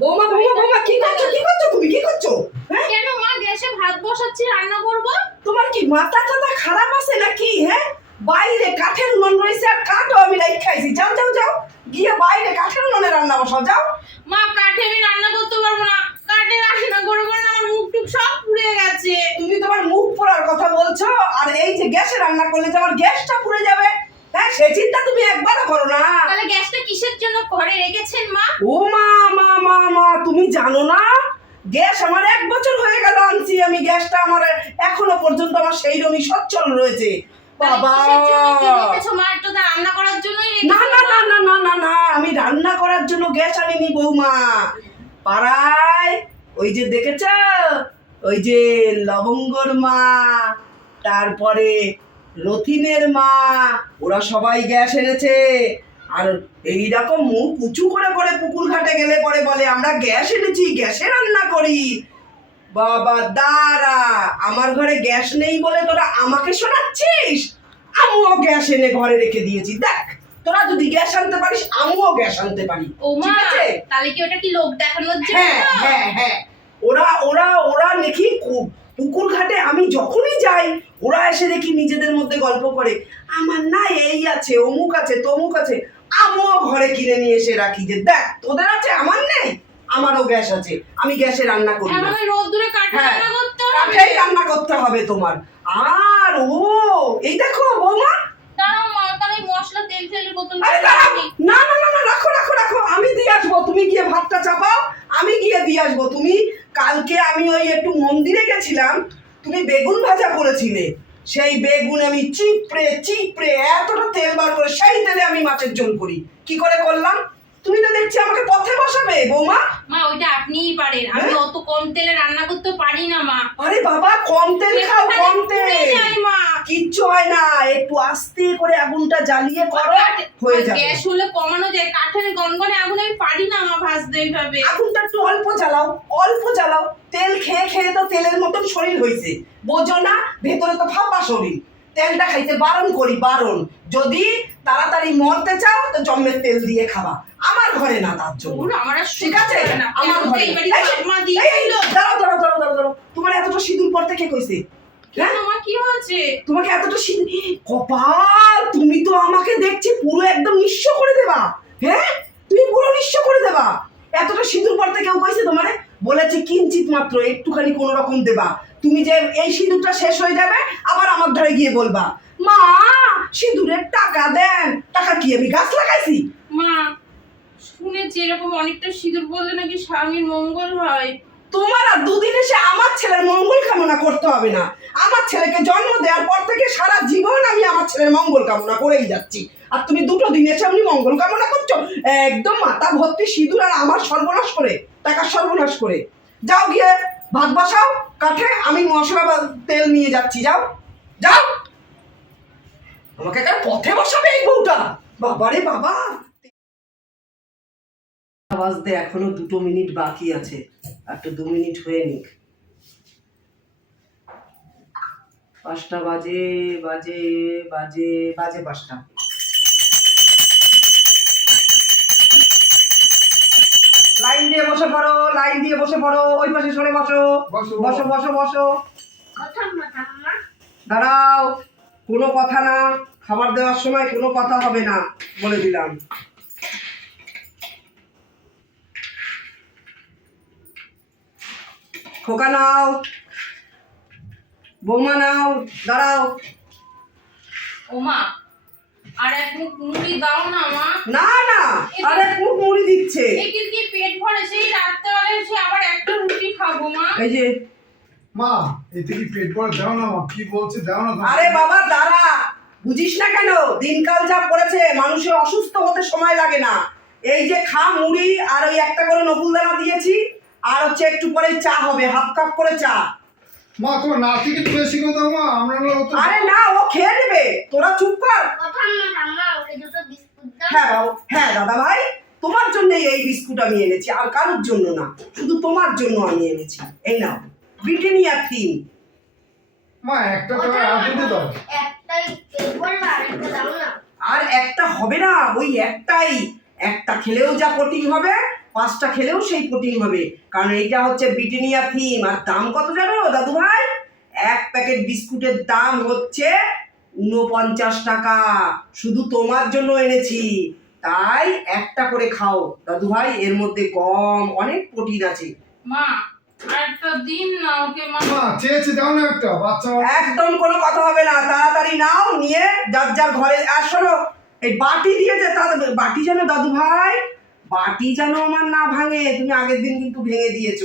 বৌমা বৌমা বৌমা কি করছ? কি করছ তুমি কি করছ? হ্যাঁ? কেন মা গ্যাসে ভাত বসাচ্ছি রান্না করব? তোমার কি মাথা টাথা খারাপ আছে নাকি হ্যাঁ? বাইরে কাঠের উনুন রয়েছে আর কাঠও আমি লাইক খাইছি। যাও যাও যাও। গিয়ে বাইরে কাঠের উনুনে রান্না বসাও যাও। মা কাঠে আমি রান্না করতে পারব না। কাঠে রান্না করব না আমার মুখ টুক সব পুড়ে গেছে। তুমি তোমার মুখ পোড়ার কথা বলছো আর এই যে গ্যাসে রান্না করলে যে আমার গ্যাসটা পুড়ে যাবে। হ্যাঁ সে চিন্তা তুমি একবারও করো না। তাহলে গ্যাসটা কিসের জন্য ঘরে রেখেছেন মা? ও মা মা মা মা তুমি জানো না? গ্যাস আমার এক বছর হয়ে গেল আনছি আমি। গ্যাসটা আমার এখনও পর্যন্ত আমার সেই রকমই সচ্ছল রয়েছে। বাবা! মা? একটু রান্না করার জন্যই না না না না না না না আমি রান্না করার জন্য গ্যাস আনিনি বৌমা। পাড়ায় ওই যে দেখেছ? ওই যে লবঙ্গর মা তারপরে রথিনের মা ওরা সবাই গ্যাস এনেছে। আর এইরকম মুখ উঁচু করে করে পুকুর ঘাটে গেলে পরে বলে আমরা গ্যাস এনেছি গ্যাসে রান্না করি। বাবা দাঁড়া আমার ঘরে গ্যাস নেই বলে তোরা আমাকে শোনাচ্ছিস? আমিও গ্যাস এনে ঘরে রেখে দিয়েছি। দেখ তোরা যদি গ্যাস আনতে পারিস আমিও গ্যাস আনতে পারি। ও মা তাহলে কি ওটা কি লোক দেখানোর জন্য? হ্যাঁ হ্যাঁ হ্যাঁ। ওরা ওরা ওরা দেখি কু- পুকুর ঘাটে আমি যখনই যাই ওরা এসে দেখি নিজেদের মধ্যে গল্প করে আমার না এই আছে অমুক আছে তমুক আছে। আমিও ঘরে কিনে নিয়ে এসে রাখি যে দেখ তোদের আছে আমার নেই আমারও গ্যাস আছে আমি গ্যাসে রান্না করি ওই রোদ্দুরে হ্যাঁ, রান্না করতে হবে? কাঠেই রান্না করতে হবে তোমার? আর ও এই দেখো বৌমা। না না না রাখো রাখো রাখো। আমি দিয়ে আসব তুমি গিয়ে ভাতটা চাপাও। আমি গিয়ে দিয়ে আসব। তুমি কালকে আমি ওই একটু মন্দিরে গেছিলাম, তুমি বেগুন ভাজা করেছিলে। সেই বেগুন আমি চিপড়ে চিপড়ে এতটা তেল বার করে সেই তেলে আমি মাছের ঝোল করি। কি করে করলাম? তুমি তো দেখছি আমাকে পথে বসাবে বৌমা। মা ওইটা আপনিই পারেন। আমি হ্যাঁ? অত কম তেলে রান্না করতে পারি না মা। আরে বাবা কম তেল খাও কম তেল। মা। কিচ্ছু হয় না একটু আস্তে করে আগুনটা জ্বালিয়ে করো হয়ে যাবে। গ্যাস হলে কমানো যায়। কাঠের গনগনে আগুন আমি পারি না মা ভাজতে এইভাবে। আগুনটা একটু অল্প জ্বালাও অল্প জ্বালাও। তেল খেয়ে খেয়ে তো তেলের মতন শরীর হয়েছে। বোঝো না ভেতরে তো ফাঁপা শরীর। তেলটা খাইতে বারণ করি বারণ। যদি তাড়াতাড়ি মরতে চাও তো জন্মের তেল দিয়ে খাবা। আমার ঘরে না তার জন্য। আমার ঠিক আছে? না। আমার আমার ঘরে। দাঁড়াও দাঁড়াও দাঁড়াও দাঁড়াও দাঁড়াও। তোমার এতটা সিঁদুর পড়তে কে কইছে? হ্যাঁ? কেন কি হয়েছে? তোমাকে এতটা সিঁদুর কপাল তুমি তো আমাকে দেখছি পুরো একদম নিঃস্ব করে দেবা। হ্যাঁ? তুমি পুরো নিঃস্ব করে দেবা। এতটা সিঁদুর পড়তে কেউ কইছে তোমারে? বলেছে কিঞ্চিত মাত্র একটুখানি কোনো রকম দেবা। তুমি যে এই সিঁদুরটা শেষ হয়ে যাবে আবার আমার ধরে গিয়ে বলবা মা সিঁদুরের টাকা দেন। টাকা কি আমি গাছ লাগাইছি? মা শুনেছি এরকম অনেকটা সিঁদুর বললে নাকি স্বামীর মঙ্গল হয়। তোমার আর দুদিন এসে আমার ছেলের মঙ্গল কামনা করতে হবে না। আমার ছেলেকে জন্ম দেওয়ার পর থেকে সারা জীবন আমি আমার ছেলের মঙ্গল কামনা করেই যাচ্ছি। আর তুমি দুটো দিন এসে আপনি মঙ্গল কামনা করছ? একদম মাথা ভর্তি সিঁদুর আর আমার সর্বনাশ করে, টাকার সর্বনাশ করে। যাও গিয়ে ভাত বসাও, কাঠে আমি মশলা বা তেল নিয়ে যাচ্ছি, যাও। যাও। আমাকে এখানে পথে বসাবে এই বউটা। বাবারে বাবা। বাজতে এখনও দুটো মিনিট বাকি আছে। আর তো দু মিনিট হয়ে নিক। পাঁচটা বাজে বাজে বাজে বাজে পাঁচটা। লাইন দিয়ে বসে পড়ো লাইন দিয়ে বসে পড়ো ওই পাশে সরে বসো। বসো। বসো বসো বসো। দাঁড়াও কোনো কথা না। খাবার দেওয়ার সময় কোনো কথা হবে না বলে দিলাম। খোকা নাও বৌমা নাও দাঁড়াও। ও মা আর এক মুখ মুড়ি দাও না মা। না না আরে খুব মুড়ি দিচ্ছে। কি পেট ভরে সেই রাত্রেবেলা এসে আবার একটা রুটি খাব মা। এই যে। মা এতে কি পেট ভরে? দাও না মা কি বলছে? দাও না আরে বাবা দাঁড়া। বুঝিস না কেন? দিনকাল যা পড়েছে মানুষের অসুস্থ হতে সময় লাগে না। এই যে খা মুড়ি আর ওই একটা করে নকুল দানা দিয়েছি। আর হচ্ছে একটু পরে চা হবে হাফ কাপ করে চা। মা তোমার নাতিকে একটু বেশি করে দাও মা? আমরা আরে না ও খেয়ে নেবে। তোরা চুপ কর। কথা না ঠাম্মা ওকে দুটো বিস্কুট হ্যাঁ বাবু হ্যাঁ দাদা ভাই তোমার জন্য এই বিস্কুট আমি এনেছি আর কারোর জন্য না শুধু তোমার জন্য আমি এনেছি। এই নাও ব্রিটানিয়া তিন মা একটা তো আর দুটো দাও। আর একটা দাও না। আর একটা হবে না ওই একটাই। একটা খেলেও যা প্রোটিন হবে পাঁচটা খেলেও সেই প্রোটিন হবে। কারণ এইটা হচ্ছে ব্রিটানিয়া থিম আর দাম কত জানো দাদু ভাই এক প্যাকেট বিস্কুটের দাম হচ্ছে উনপঞ্চাশ টাকা। শুধু তোমার জন্য এনেছি। তাই একটা করে খাও। দাদু ভাই এর মধ্যে গম অনেক প্রোটিন আছে। মা একটা দিন না ওকে মা। মা চেয়েছে দাও না একটা। বাচ্চা একদম কোনো কথা হবে না। তাড়াতাড়ি নাও নিয়ে যার যার ঘরে আর শোনো এই বাটি দিয়ে যে তার বাটি যেন দাদু ভাই বাটি যেন আমার না ভাঙে তুমি আগের দিন কিন্তু ভেঙে দিয়েছ।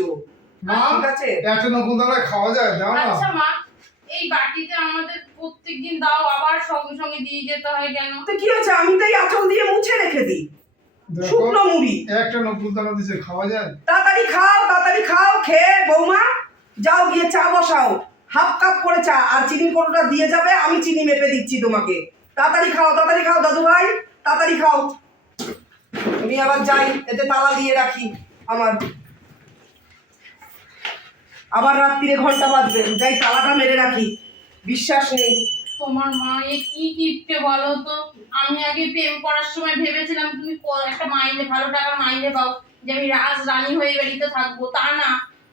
ঠিক আছে। একটা নকুল দানা খাওয়া যায় দাও না। আচ্ছা মা এই বাটিতে আমাদের প্রত্যেকদিন দাও আবার সঙ্গে সঙ্গে দিয়ে যেতে হয় কেন? তো কি হয়েছে আমি দিয়ে মুছে রেখে দিই। শুকনো মুড়ি। একটা নকুল দানা দিছে খাওয়া যায়। তাড়াতাড়ি খাও তাড়াতাড়ি খাও খেয়ে বৌমা যাও গিয়ে চা বসাও। হাফ কাপ করে চা আর চিনি কোটোটা দিয়ে যাবে আমি চিনি মেপে দিচ্ছি তোমাকে। তাড়াতাড়ি খাও তাড়াতাড়ি খাও দাদু ভাই তাড়াতাড়ি খাও। আমি আবার যাই এতে তালা দিয়ে রাখি আমার। আবার রাত্রিরে ঘণ্টা বাজবে যাই তালাটা মেরে রাখি। বিশ্বাস নেই। তোমার মা এ কি কিপটে বলো তো? আমি আগে প্রেম করার সময় ভেবেছিলাম তুমি একটা মাইনে ভালো টাকা মাইনে পাও যে আমি রাজ রানী হয়ে বাড়িতে থাকব। তা না।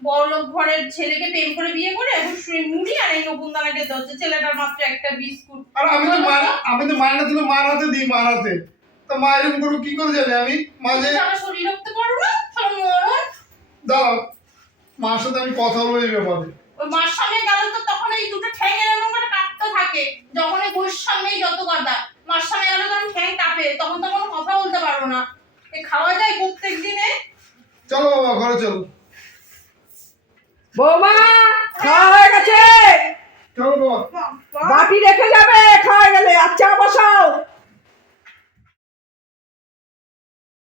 বড়লোক ঘরের ছেলেকে প্রেম করে বিয়ে করে এখন শুয়ে মুড়ি আর এই নকুন দানা খেতে ছেলেটার মাত্র একটা বিস্কুট। আর আমি তো মার আমি তো মায়না দিলে মার হাতে দিই মার হাতে। তো মা এরকম করে কি করে জানি আমি? মাঝে আমার শরীর রাখতে পারো না দাও মার সাথে আমি কথা বলে এই ব্যাপারে। ওই মার সামনে গেলে তো তখন এই দুটো ঠ্যাং এরকম করে কাঁপতে থাকে। যখন এই বইয়ের সামনেই যত কথা মার সামনে গেলে তখন ঠ্যাং কাঁপে তখন তো কোনো কথা বলতে পারো না। এ খাওয়া যায় প্রত্যেক দিনে। চলো বাবা ঘরে চলো। বৌমা খাওয়া হয়ে গেছে? চলো বাবা। বাটি রেখে যাবে খাওয়া গেলে। চা বসাও।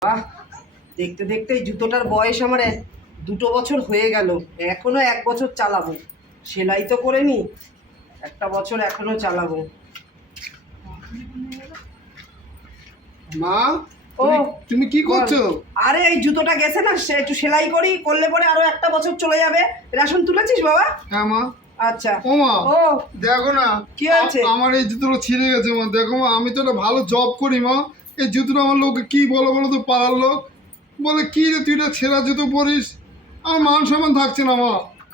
বাহ দেখতে দেখতে জুতোটার বয়স আমার দুটো বছর হয়ে গেল এখনও এক বছর চালাবো। সেলাই তো করে নি একটা বছর এখনও চালাবো। মা ও। তুমি- তুমি কি করছ? আরে এই জুতোটা গেছে না সে একটু সেলাই করি করলে পরে আরও একটা বছর চলে যাবে। রেশন তুলেছিস বাবা? হ্যাঁ মা। আচ্ছা। ও মা ও। দেখো না কি আছে আমার এই জুতোটা ছিঁড়ে গেছে মা। দেখো মা আমি তো একটা ভালো জব করি মা। এই জুতোটা আমার লোকে কি বলো বলো তো পাড়ার লোক? বলে কি রে তুই এটা ছেঁড়া জুতো পরিস? আমার মান সম্মান থাকছে না মা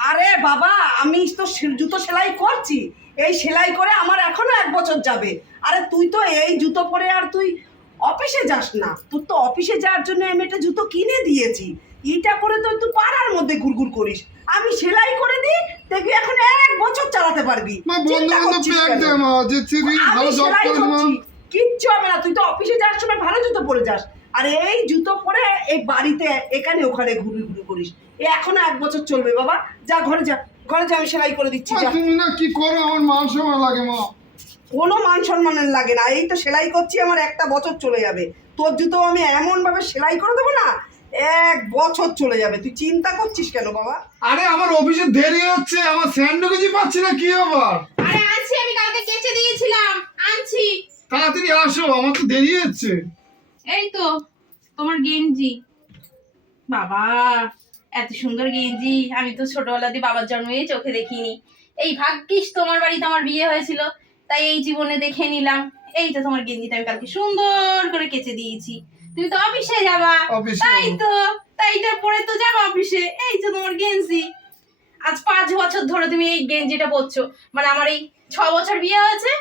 আরে বাবা আমি তো জুতো সেলাই করছি। এই সেলাই করে আমার এখনও এক বছর যাবে। আরে তুই তো এই জুতো পরে আর তুই অফিসে যাস না। তোর তো অফিসে যাওয়ার জন্য আমি একটা জুতো কিনে দিয়েছি। এইটা পরে তো তুই পাড়ার মধ্যে ঘুরঘুর করিস। আমি সেলাই করে দিই দেখবি এখন এক বছর চালাতে পারবি। মা বন্ধু বান্ধব করছিস ব্যাগ? দেয় মা যে তুই ভালো জব সেলাই করিস মা। করছি কিচ্ছু হবে না। তুই তো অফিসে যাওয়ার সময় ভালো জুতো পরে যাস। আর এই জুতো পরে এই বাড়িতে এখানে ওখানে ঘুরে ঘুরে করিস। এ এখনও এক বছর চলবে বাবা। যা ঘরে যা। ঘরে যা আমি সেলাই করে দিচ্ছি যা। তুমি না কি করো? আমার মান সম্মান লাগে মা। কোনো মান সম্মানের লাগে না। এই তো সেলাই করছি আমার একটা বছর চলে যাবে। তোর জুতো আমি এমন ভাবে সেলাই করে দেবো না এক বছর চলে যাবে। তুই চিন্তা করছিস কেন বাবা? আরে আমার অফিসে দেরি হচ্ছে আমার স্যান্ডউইচই পাচ্ছি না কি আবার আরে আনছি আমি কালকে কেচে দিয়েছিলাম। আনছি। তাড়াতাড়ি আসো আমার তো দেরি হচ্ছে। এই তো তোমার গেঞ্জি। বাবা এত সুন্দর গেঞ্জি। আমি তো ছোটবেলাতে বাবার জন্মেই চোখে দেখিনি। এই ভাগ্যিস তোমার বাড়িতে আমার বিয়ে হয়েছিল তাই এই জীবনে দেখে নিলাম। এই তো তোমার গেঞ্জিটা আমি কালকে সুন্দর করে কেচে দিয়েছি। তুমি তো অফিসে যাবা। তাই তো তাই এটা পরে তো যাব অফিসে। এই তো তোমার গেঞ্জি। আজ পাঁচ বছর ধরে তুমি এই গেঞ্জিটা পরছো। মানে আমার এই ছ বছর বিয়ে হয়েছে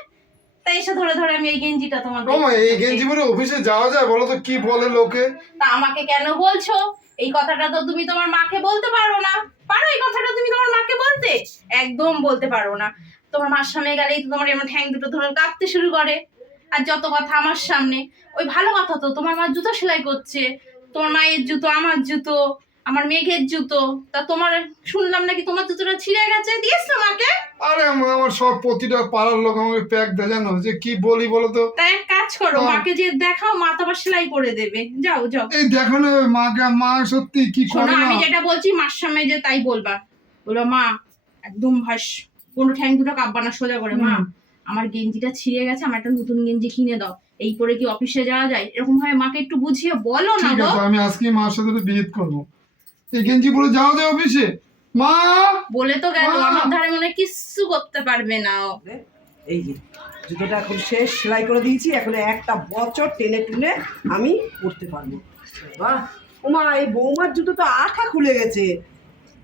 তাই এসে ধরে ধরে আমি এই গেঞ্জিটা তোমার ও মা এই গেঞ্জি পরে অফিসে যাওয়া যায় বলো তো কি বলে লোকে? তা আমাকে কেন বলছো? এই কথাটা তো তুমি তোমার মাকে বলতে পারো না। পারো এই কথাটা তুমি তোমার মাকে বলতে? একদম বলতে পারো না। তোমার মার সামনে গেলেই তো তোমার এমন ঠ্যাং দুটো ধরে কাঁপতে শুরু করে। আর যত কথা আমার সামনে ওই ভালো কথা তো তোমার মা জুতো সেলাই করছে। তোমার মায়ের জুতো আমার জুতো আমার মেঘের জুতো। তা তোমার শুনলাম নাকি তোমার জুতোটা ছিঁড়ে গেছে? দিয়েছ মাকে? আরে আমার সব প্রতিটা পাড়ার লোক আমাকে প্যাক দেয় জানো? যে কি বলি বলো তো? এক কাজ করো হ্যাঁ। মাকে যে দেখাও মা তো আবার সেলাই করে দেবে। যাও যাও। এই দেখো না মাকে মা সত্যি কি শোনো করে না? আমি যেটা বলছি মার সামনে যে তাই বলবা। বলবা মা একদম ভাস কোনো ঠ্যাং দুটো না সোজা করে মা। আমার গেঞ্জিটা ছিঁড়ে গেছে আমার একটা নতুন গেঞ্জি কিনে দাও। এই পরে কি অফিসে যাওয়া যায়? এরকম ভাবে মাকে একটু বুঝিয়ে বলো না ঠিক গো। আছে আমি আজকে মার সাথে বিয়ে করব। এই গেঞ্জি পরে যাওয়া যায় অফিসে। মা! বলে তো গেল আমার ধারে মনে হয় কিচ্ছু করতে পারবে না ও। এই যে জুতোটা এখন শেষ সেলাই করে দিয়েছি এখন একটা বছর টেনে টুনে আমি পরতে পারব। বাহ! ওমা এই বৌমার জুতো তো আঠা খুলে গেছে।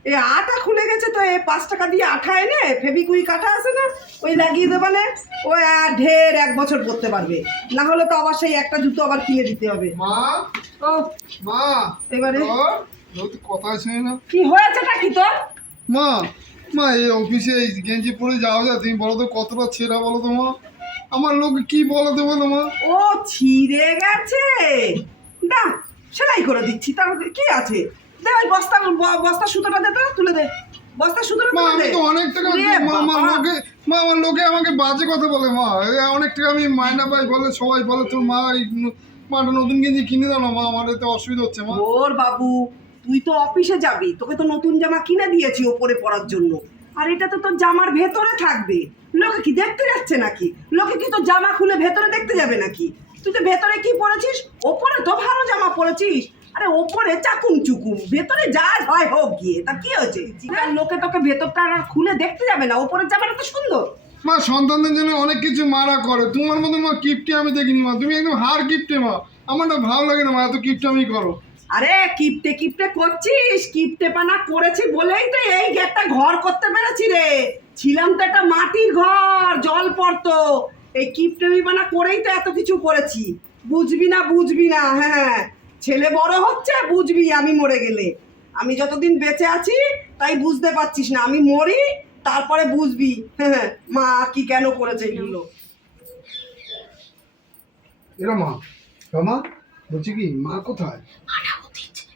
এই আঠা খুলে গেছে তো এই পাঁচ টাকা দিয়ে আঠা এনে ফেবিকুই কাটা আছে না ওই লাগিয়ে দেবানে ও আর ঢের এক বছর পরতে পারবে। না হলে তো আবার সেই একটা জুতো আবার কিনে দিতে হবে। মা! ও মা! এবারে? শুনে না। কি হয়েছেটা কি তোর? মা মা এই অফিসে এই গেঞ্জি পরে যাওয়া যায় তুমি বলো তো কতটা ছেঁড়া বলো তো মা। আমার লোক কি বলো তো বলো মা। ও ছিঁড়ে গেছে। না সেলাই করে দিচ্ছি তার কি আছে? দে ওই বস্তা বস্তা সুতোটা দে তো তুলে দে। বস্তা সুতোটা মা আমি তো অনেক টাকা দিই, মা আমার মা আমার লোকে আমাকে বাজে কথা বলে মা। অনেক টাকা আমি মায়না পাই বলে সবাই বলে তোর মা এই মা একটা নতুন গেঞ্জি কিনে দাও না মা আমার এতে অসুবিধা হচ্ছে মা। ওর বাবু তুই তো অফিসে যাবি, তোকে তো নতুন জামা কিনে দিয়েছি ওপরে পরার জন্য। আর এটা তো তোর জামার ভেতরে থাকবে। লোকে কি দেখতে যাচ্ছে নাকি? লোকে কি তোর জামা খুলে ভেতরে দেখতে যাবে নাকি? তুই তো ভেতরে কি পরেছিস? ওপরে তো ভালো জামা পরেছিস। আরে ওপরে চাকুম চুকুম, ভেতরে যা হয় হোক গিয়ে। তা কি হয়েছে? লোকে তোকে ভেতরটা আর খুলে দেখতে যাবে না, ওপরের জামাটা তো সুন্দর। মা, সন্তানদের জন্য অনেক কিছু মারা করে। তোমার মতো মা, কিপটে আমি দেখিনি মা। তুমি একদম হার কিপটে মা। আমার না ভালো লাগে না মা, এত কিপটে আমি করো। আরে কিপটে কিপটে করছিস? কিপটে পানা করেছি বলেই তো এই গেটটা ঘর করতে পেরেছি রে। ছিলাম তো একটা মাটির ঘর জল পড়তো। এই কিপটেমি পানা করেই তো এত কিছু করেছি। বুঝবি না বুঝবি না হ্যাঁ ছেলে বড় হচ্ছে বুঝবি আমি মরে গেলে। আমি যতদিন বেঁচে আছি তাই বুঝতে পারছিস না। আমি মরি তারপরে বুঝবি হ্যাঁ মা কি কেন করেছে এগুলো? এরা মা। রমা বলছি কি মা কোথায়?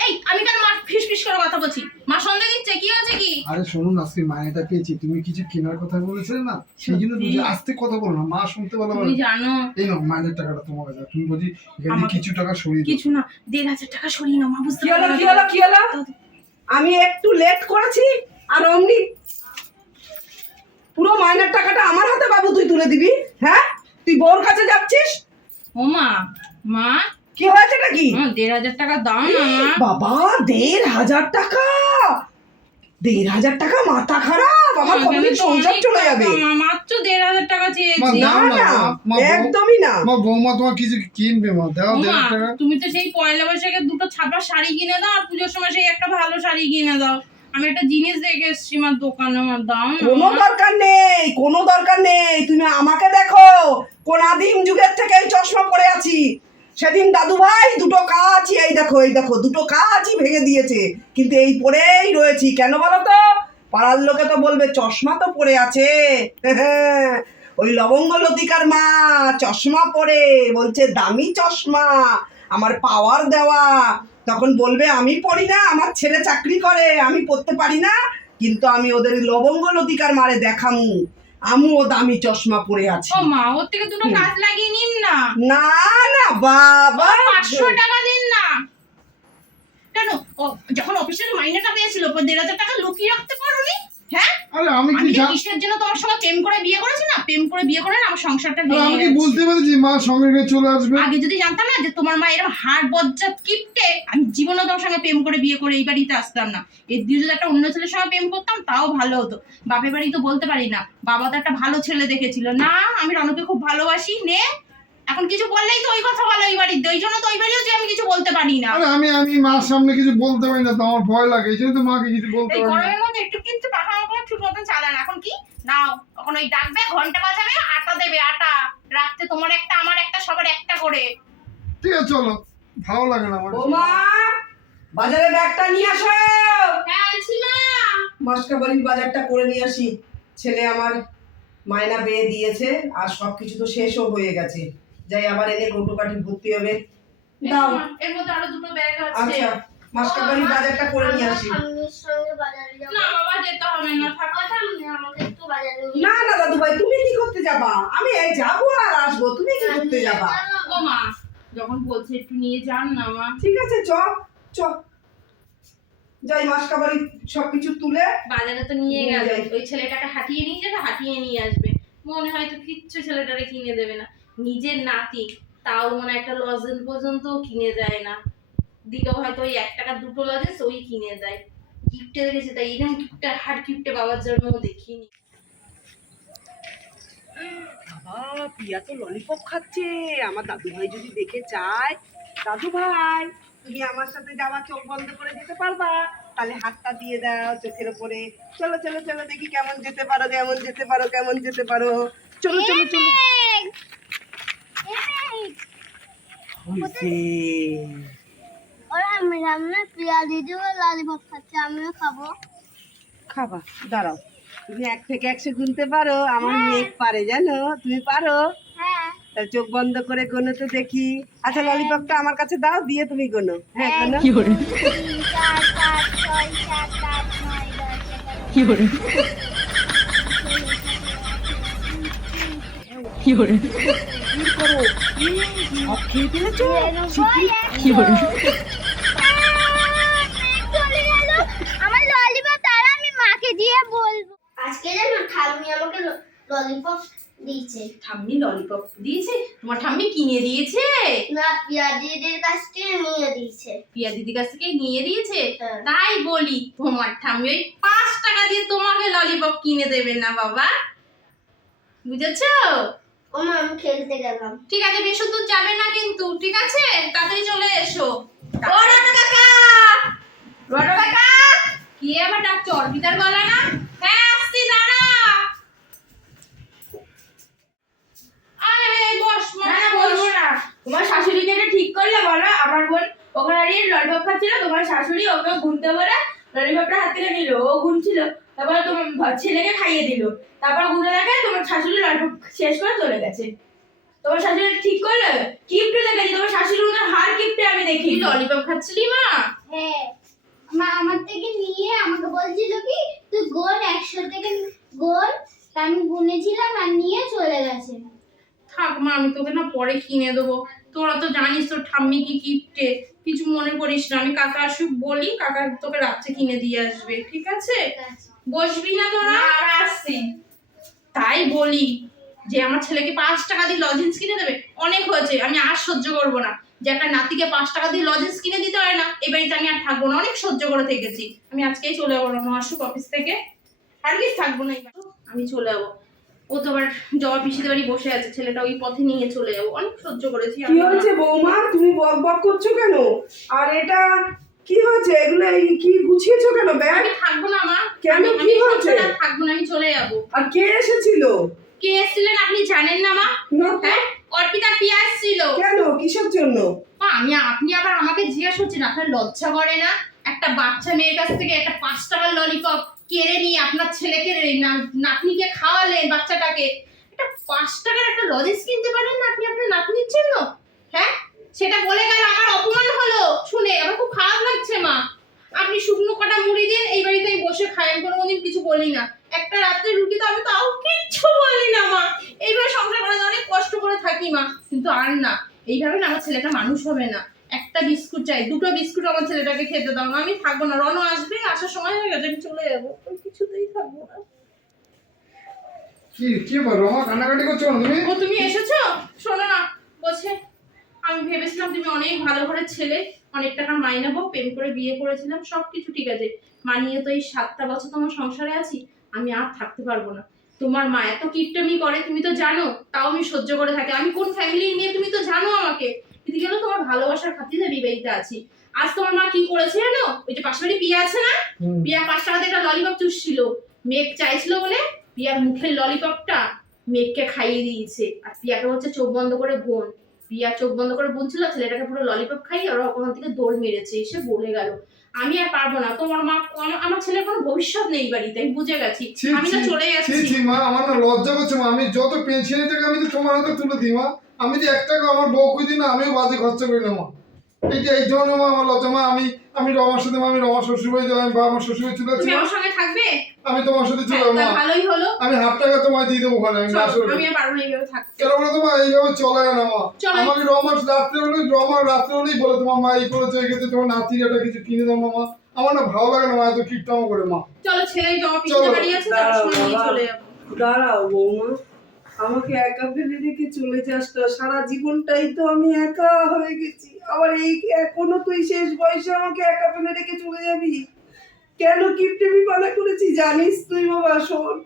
এই আমি কেন মা ফিস ফিস করে কথা বলছি? মা সন্দেহ দিচ্ছে কি হয়েছে কি? আরে শুনুন আজকে মায়েটা পেয়েছি। তুমি কিছু কেনার কথা বলেছিলে না? সেই জন্য সত্যি? আস্তে কথা বলো না মা শুনতে বলো তুমি জানো। এই নাও মায়ের টাকাটা তোমার কাছে। তুমি বলছি এখান কিছু টাকা সরিয়ে কিছু না দেড় হাজার টাকা সরিয়ে নাও মা বুঝতে কি হলো কি হলো কি হলো? আমি একটু লেট করেছি আর অমনি পুরো মাইনের টাকাটা আমার হাতে বাবু তুই তুলে দিবি হ্যাঁ? তুই বউর কাছে যাচ্ছিস? ও মা মা কি হয়েছে নাকি দেড় হাজার টাকা দাও না। বাবা দেড় হাজার টাকা? দেড় হাজার টাকা মাথা খারাপ? আমার কতদিন সংসার চলে যাবে? মাত্র দেড় হাজার টাকা চেয়েছি। না না, একদমই না। মা বৌমা তোমার কিছু কিনবে মা দাও দেড় মা, টাকা। তুমি তো সেই পয়লা বৈশাখে দুটো ছাপা শাড়ি কিনে দাও আর পুজোর সময় সেই একটা ভালো শাড়ি কিনে দাও। আমি একটা জিনিস দেখে এসছি আমার দোকানে আমার দাম কোনো দরকার নেই কোনো দরকার নেই। তুমি আমাকে দেখো কোন আদিম যুগের থেকে এই চশমা পরে আছি। সেদিন দাদু ভাই দুটো কাজ এই দেখো এই দেখো, দুটো কাজই ভেঙে দিয়েছে। কিন্তু এই পরেই রয়েছি। কেন বলো তো? পাড়ার লোকে তো বলবে, চশমা তো পরে আছে। ওই লবঙ্গ লতিকার মা, চশমা পরে বলছে, দামি চশমা, আমার পাওয়ার দেওয়া। তখন বলবে, আমি পড়ি না, আমার ছেলে চাকরি করে, আমি পড়তে পারি না, কিন্তু আমি ওদের লবঙ্গ লতিকার মারে দেখামু। আমিও দামি চশমা পরে আছি। ও মা ওর থেকে দুটো কাজ লাগিয়ে নিন না। না না বাবা। পাঁচশো টাকা দিন না। কেন? যখন অফিসের মাইনেটা পেয়েছিল পর দেড় হাজার টাকা লুকিয়ে রাখতে পারোনি? হ্যাঁ? আরে আমি কি আমি যে জান- কিসের জন্য তোমার সঙ্গে প্রেম করে বিয়ে করেছি না? প্রেম করে বিয়ে করে আমার সংসারটা আরে আমি কি বলতে পেরেছি? মা সঙ্গে নিয়ে চলে আসবে। আগে যদি জানতাম না যে তোমার মা এরকম হাড় বজ্জাত কিপটে আমি জীবনে তোমার সঙ্গে প্রেম করে বিয়ে করে এই বাড়িতে আসতাম না। এর দিয়ে যদি একটা অন্য ছেলের সঙ্গে প্রেম করতাম তাও ভালো হতো। বাপের বাড়ি তো বলতে পারি না। বাবা তো একটা ভালো ছেলে দেখেছিল। না আমি রনকে খুব ভালোবাসি নে। এখন কিছু বললেই তো ওই কথা বলে ওই বাড়িতে ওই জন্য তো ওই বাড়িও যে আমি কিছু বলতে পারি না। আরে আমি আমি মার সামনে কিছু বলতে পারি না তো আমার ভয় লাগে এই জন্য তো মাকে কিছু বলতে পারি না। গরমের মধ্যে একটু কিন্তু পাখা ঠিক মতন চালান এখন কি? নাও এখন ওই ডাকবে ঘণ্টা বাজাবে আটা দেবে আটা। তোমার একটা আমার একটা সবার একটা করে। ঠিক আছে চলো। ভালো লাগে না আমার। বৌমা বাজারে ব্যাগটা নিয়ে আসো। হ্যাঁ আনছি মা মাসকা বাড়ির বাজারটা করে নিয়ে আসি। ছেলে আমার মায়না পেয়ে দিয়েছে আর সবকিছু তো শেষও হয়ে গেছে। যাই আবার এনে কৌটোকাঠি ভর্তি হবে। দাও। এর মধ্যে আরও দুটো ব্যাগ আছে। আচ্ছা মাসকাবাড়ির বাজারটা করে নিয়ে আসি। স্বামীর সঙ্গে বাজারে যাব। না বাবা যেতে হবে না থাক। আমাকে একটু বাজারে নিয়ে না না দাদু ভাই তুমি কি করতে যাবা? আমি এই যাব আর আসব তুমি কি করতে যাবা? ও মা যখন বলছে একটু নিয়ে যান না মা। ঠিক আছে চ চ। যাই মাসকা বাড়ি সব কিছু তুলে বাজারে তো নিয়ে নিয়ে গেল। ওই ছেলেটাকে হাঁটিয়ে নিয়ে যাবে হাঁটিয়ে নিয়ে আসবে। মনে হয় তো কিচ্ছু ছেলেটারে কিনে দেবে না। নিজের নাতি তাও মনে একটা লজেন্স পর্যন্ত কিনে দেয় না। দিলেও হয়তো ওই এক টাকা দুটো লজেন্স ওই কিনে দেয়। কিপটে দেখেছে তাই এরকম কিপটে হাট কিপটে বাবার জন্য দেখিনি। বাবা পিয়া তো ললিপপ খাচ্ছে। আমার দাদু ভাই যদি দেখে চায় দাদু ভাই তুমি আমার সাথে যাওয়া চোখ বন্ধ করে যেতে পারবা। তাহলে হাতটা দিয়ে দাও চোখের উপরে চলো চলো চলো দেখি কেমন যেতে পারো কেমন যেতে পারো কেমন যেতে পারো। চলো চলো চলো। ওরা আমি রান্না প্রিয়া দিদিও লালিপপ খাচ্ছে আমিও খাব খাবা দাঁড়াও। তুমি এক থেকে একশো গুনতে পারো আমার মেয়ে পারে জানো? তুমি পারো? হ্যাঁ। চোখ বন্ধ করে গোনো তো দেখি। আচ্ছা ললিপপটা আমার কাছে দাও দিয়ে তুমি গোনো। হ্যাঁ গোনো। সাত আট খেয়ে ফেলেছো? বলব আজকে জানো ঠাম্মি আমাকে ললিপপ দিয়েছে। ঠাম্মি ললিপপ দিয়েছে? তোমার ঠাম্মি কিনে দিয়েছে? না প্রিয়া দিদির কাছ থেকে নিয়ে দিয়েছে। পিয়া দিদির কাছ থেকে নিয়ে দিয়েছে? হ্যাঁ। তাই বলি তোমার ঠাম্মি ওই পাঁচ টাকা দিয়ে তোমাকে ললিপপ কিনে দেবে না বাবা। বুঝেছ? ও আমি খেলতে গেলাম। ঠিক আছে বেশি দূর যাবে না কিন্তু ঠিক আছে? তাড়াতাড়ি চলে এসো। ও রানা কাকা! রানা কাকা! কি আবার ডাকছো অর্পিতার গলা না? হ্যাঁ আসছি দাঁড়া। আরে বস না বলব না। তোমার শাশুড়িকে এটা ঠিক করলে বলো? আমার বোন ওখানে দাঁড়িয়ে ললিপপ খাচ্ছিল তোমার শাশুড়ি ওকে গুনতে বলে ললিপপটা হাত থেকে নিল। ও গুনছিল তারপর তোমার ছেলেকে খাইয়ে দিল। তারপর গুনে দেখে তোমার শাশুড়ি ললিপপ শেষ করে চলে গেছে। তোমার শাশুড়ি ঠিক করলে? কিপটে লেগেছে। তোমার শাশুড়ি ওনার হার কিপটে আমি দেখি ললিপপ খাচ্ছিলি মা? হ্যাঁ। মা আমার থেকে নিয়ে আমাকে বলছিল কি তুই গোল একশো থেকে গোল। আমি গুনেছিলাম আর নিয়ে চলে গেছে। থাক মা আমি তোকে না পরে কিনে দেবো। তোরা তো জানিস তোর ঠাম্মি কি কিপটে কিছু মনে করিস না। আমি কাকা আসুক বলি কাকা তোকে রাত্রে কিনে দিয়ে আসবে ঠিক আছে? বসবি না তোরা? আর আসছি। তাই বলি যে আমার ছেলেকে পাঁচ টাকা দিয়ে লজেন্স কিনে দেবে? অনেক হয়েছে আমি আর সহ্য করব না। যে একটা নাতিকে পাঁচ টাকা দিয়ে লজেন্স কিনে দিতে হয় না এই বাড়িতে আমি আর থাকব না অনেক সহ্য করে থেকেছি। আমি আজকেই চলে যাব না আসুক অফিস থেকে। আর কি থাকব না আমি চলে যাব। ও তো আবার জবা পিসিদের বাড়ি বসে আছে ছেলেটা ওই পথে নিয়ে চলে যাব। অনেক সহ্য করেছি কি হয়েছে বৌমা? তুমি বক বক করছ কেন? আর এটা কি হয়েছে? এগুলো কি গুছিয়েছো কেন? ব্যাগ? আমি থাকব না মা। কেন? কি হয়েছে? থাকব না আমি চলে যাব। আর কে এসেছিল? কে এসেছিলেন আপনি জানেন না মা। হ্যাঁ? অর্পিতা পিয়া এসেছিল কেন? কিসের জন্য? মা, আমি আপনি আবার আমাকে জিজ্ঞাসা করছেন আপনার লজ্জা করে না? একটা বাচ্চা মেয়ের কাছ থেকে একটা পাঁচ টাকার ললিপপ কেড়ে নিয়ে আপনার ছেলেকে নাতনিকে খাওয়ালেন বাচ্চাটাকে। একটা পাঁচ টাকার একটা লজেন্স কিনতে পারেন না আপনি? আপনার নাতনির জন্য? হ্যাঁ? সেটা বলে গেল, আমার অপমান হলো। শুনে আমার খুব খারাপ লাগছে, মা। আপনি শুকনো কটা মুড়ি দিন, এই বাড়িতে আমি বসে খাই। আমি কোনোদিন কিছু বলি না। একটা রাত্রে রুটি তো আমি তাও কিচ্ছু বলি না, মা। এইভাবে সংসার করে অনেক কষ্ট করে থাকি, মা। কিন্তু আর না, এইভাবে না আমার ছেলেটা মানুষ হবে না। একটা বিস্কুট চাই দুটো বিস্কুট আমার ছেলেটাকে খেতে দাও না আমি থাকব না রনো আসবে আসার সময় হয়ে গেছে আমি চলে যাব কিছুতেই থাকব না। কি কি বলো রমা কান্নাকাটি করছ তুমি? ও তুমি এসেছ? শোনো না বলছে আমি ভেবেছিলাম তুমি অনেক ভালো ঘরের ছেলে অনেক টাকার মাই নেব প্রেম করে বিয়ে করেছিলাম সব কিছু ঠিক আছে। মানিয়ে তো এই সাতটা বছর তোমার সংসারে আছি আমি আর থাকতে পারব না। তোমার মা এত কিপটামি করে তুমি তো জানো তাও আমি সহ্য করে থাকি। আমি কোন ফ্যামিলির নিয়ে তুমি তো জানো আমাকে। কিন্তু কেন তোমার ভালোবাসার খাতিরে বিবাহিত আছি? আজ তোমার মা কি করেছে জানো? ওই যে পাশে বাড়ি পিয়া আছে না? পিয়া পাঁচ টাকাতে একটা ললিপপ চুষছিল। মেঘ চাইছিল বলে পিয়ার মুখের ললিপপটা মেঘকে খাইয়ে দিয়েছে। আর পিয়াকে হচ্ছে চোখ বন্ধ করে বোন। পিয়া চোখ বন্ধ করে বলছিল ছেলেটাকে পুরো ললিপপ খাইয়ে ওরা ওখান থেকে দৌড় মেরেছে এসে বলে গেল। আমি আর পারব না। তোমার মা আমার- ছেলের কোনো ভবিষ্যৎ নেই বাড়িতে আমি বুঝে গেছি। আমি না চলে যাচ্ছি। মা আমার না লজ্জা করছে মা। আমি যত পেনশনে থেকে আমি তো তোমার হাতে তুলে দিই মা। আমি যে এক টাকা আমার বউ খুঁজি না আমিও বাজে খরচা করি না মা। এই যে এই জন্য মা আমার লজ্জা মা আমি আমি রমার সাথে আমি রমার শ্বশুর বাড়ি যাব আমি আমার শ্বশুর বাড়ি চলে যাচ্ছি আমার সঙ্গে থাকবে? আমি তোমার সাথে চলে হ্যাঁ, যাব ভালোই হলো। আমি হাফ টাকা তোমায় দিয়ে দেবো ওখানে আমি আসলে আমি আর পারব না এইভাবে থাকতে। কেন বলে তোমার এইভাবে চলে না মা। আমাকে রমার রাত্রে হলে রমার রাত্রে হলেই বলে তোমার মা এই করেছে এই করেছে তোমার নাতির একটা কিছু কিনে দাও মা। আমার না ভালো লাগে না মা এত কিপটামো করে মা। চলো ছেলে জমা পিছনে বাড়ি আছে তার সময় নিয়ে চলে যাব। দাঁড়াও বৌমা। আমাকে একা ফেলে রেখে চলে যাস না। সারা জীবনটাই তো আমি একা হয়ে গেছি। আবার এই এখনও তুই শেষ বয়সে আমাকে একা ফেলে রেখে চলে যাবি? কেন কিপটেমি পালা করেছি জানিস তুই বাবা, শোন।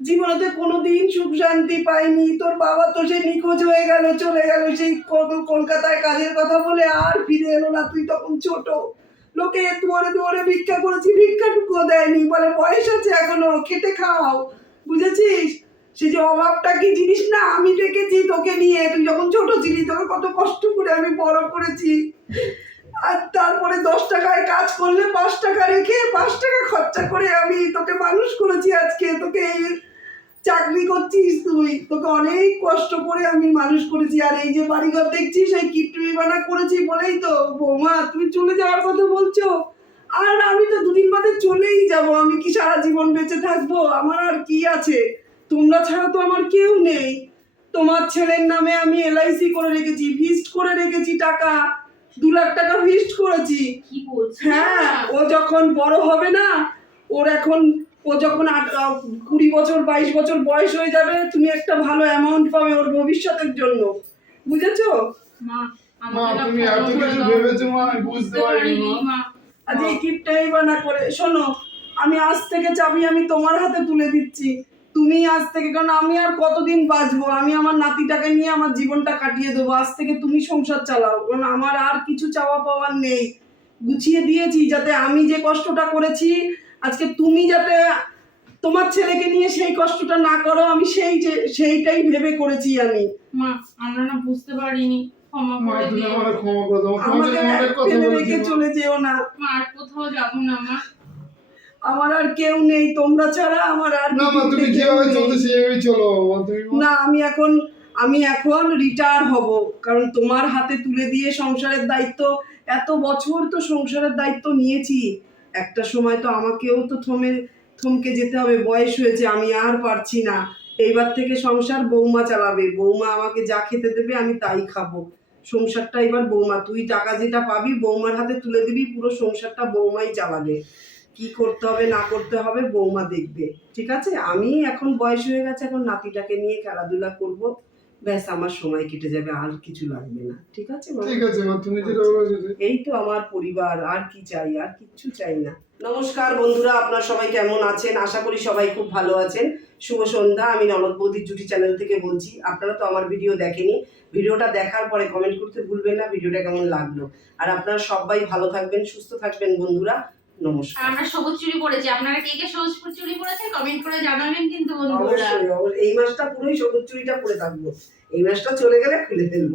জীবনেতে কোনোদিন সুখ শান্তি পাইনি। তোর বাবা তো সেই নিখোঁজ হয়ে গেল, চলে গেল সেই কলকাতায় কাজের কথা বলে আর ফিরে এলো না তুই তখন ছোট। লোকে দুয়ারে দুয়ারে ভিক্ষা করেছি ভিক্ষাটুকুও দেয়নি। বলে বয়স আছে এখনও, খেটে খাও। বুঝেছিস? সে যে অভাবটা কি জিনিস? না, আমি দেখেছি তোকে নিয়ে। তুই যখন ছোট ছিলি, তোকে কত কষ্ট করে আমি বড় করেছি। আর তারপরে দশ টাকায় কাজ করলে পাঁচ টাকা রেখে, পাঁচ টাকা খরচা করে আমি তোকে মানুষ করেছি আজকে। তোকে এই চাকরি করছিস তুই। তোকে অনেক কষ্ট করে আমি মানুষ করেছি। আর এই যে বাড়িঘর দেখছিস, এই কিট্টুমি বানা করেছি বলেই তো। বৌমা, তুমি চলে যাওয়ার কথা বলছো? আর আমি তো দুদিন বাদে চলেই যাব। আমি কি সারা জীবন বেঁচে থাকব? আমার আর কি আছে? তোমরা ছাড়া তো আমার কেউ নেই। তোমার ছেলের নামে আমি এলআইসি করে রেখেছি ফিস্ট করে রেখেছি টাকা। দু লাখ টাকা ফিস্ট করেছি। হ্যাঁ ও যখন বড় হবে না ওর এখন ও যখন কুড়ি বছর বাইশ বছর বয়স হয়ে যাবে তুমি একটা ভালো অ্যামাউন্ট পাবে ওর ভবিষ্যতের জন্য। বুঝেছ? আজ এই কিপটাই বা না করে। শোনো আমি আজ থেকে চাবি আমি তোমার হাতে তুলে দিচ্ছি। তুমি আজ থেকে কারণ আমি আর কতদিন বাঁচবো? আমি আমার নাতিটাকে নিয়ে আমার জীবনটা কাটিয়ে দেবো। আজ থেকে তুমি সংসার চালাও কারণ আমার আর কিছু চাওয়া পাওয়ার নেই। গুছিয়ে দিয়েছি যাতে আমি যে কষ্টটা করেছি আজকে তুমি যাতে তোমার ছেলেকে নিয়ে সেই কষ্টটা না করো আমি সেই যে সেইটাই ভেবে করেছি আমি। মা আমরা না বুঝতে পারিনি। ক্ষমা করে দিও। ক্ষমা করে দাও। আমাকে ফেলে রেখে চলে যেও না। মা আর কোথাও যাব না মা। আমার আর কেউ নেই তোমরা ছাড়া আমার আর না মা তুমি নেই। চলতে সেভাবেই চলো। না আমি এখন আমি এখন রিটায়ার হব কারণ তোমার হাতে তুলে দিয়ে সংসারের দায়িত্ব এত বছর তো সংসারের দায়িত্ব নিয়েছি একটা সময় তো আমাকেও তো থমে থমকে যেতে হবে বয়স হয়েছে আমি আর পারছি না এইবার থেকে সংসার বৌমা চালাবে বৌমা আমাকে যা খেতে দেবে আমি তাই খাব সংসারটা এবার বৌমা তুই টাকা যেটা পাবি বৌমার হাতে তুলে দিবি পুরো সংসারটা বৌমাই চালাবে কি করতে হবে না করতে হবে বৌমা দেখবে। ঠিক আছে? আমি এখন বয়স হয়ে গেছে এখন নাতিটাকে নিয়ে খেলাধুলা করব। ব্যাস আমার সময় কেটে যাবে আর কিছু লাগবে না। ঠিক আছে ঠিক আছে তুমি যেটা এই তো আমার পরিবার আর কি চাই আর কিচ্ছু চাই না। নমস্কার বন্ধুরা আপনার সবাই কেমন আছেন? আশা করি সবাই খুব ভালো আছেন। শুভ সন্ধ্যা আমি ননদ বৌদির জুটি চ্যানেল থেকে বলছি আপনারা তো আমার ভিডিও দেখেনি। ভিডিওটা দেখার পরে কমেন্ট করতে ভুলবেন না ভিডিওটা কেমন লাগল। আর আপনারা সবাই ভালো থাকবেন সুস্থ থাকবেন বন্ধুরা। নমস্কার। আমরা সবুজ চুরি পড়েছি। আপনারা কে কে সবুজ চুরি পড়েছেন কমেন্ট করে জানাবেন কিন্তু বন্ধুরা। অবশ্যই। এই মাসটা পুরোই সবুজ চুরিটা পরে থাকব। এই মাসটা চলে গেলে খুলে ফেলব।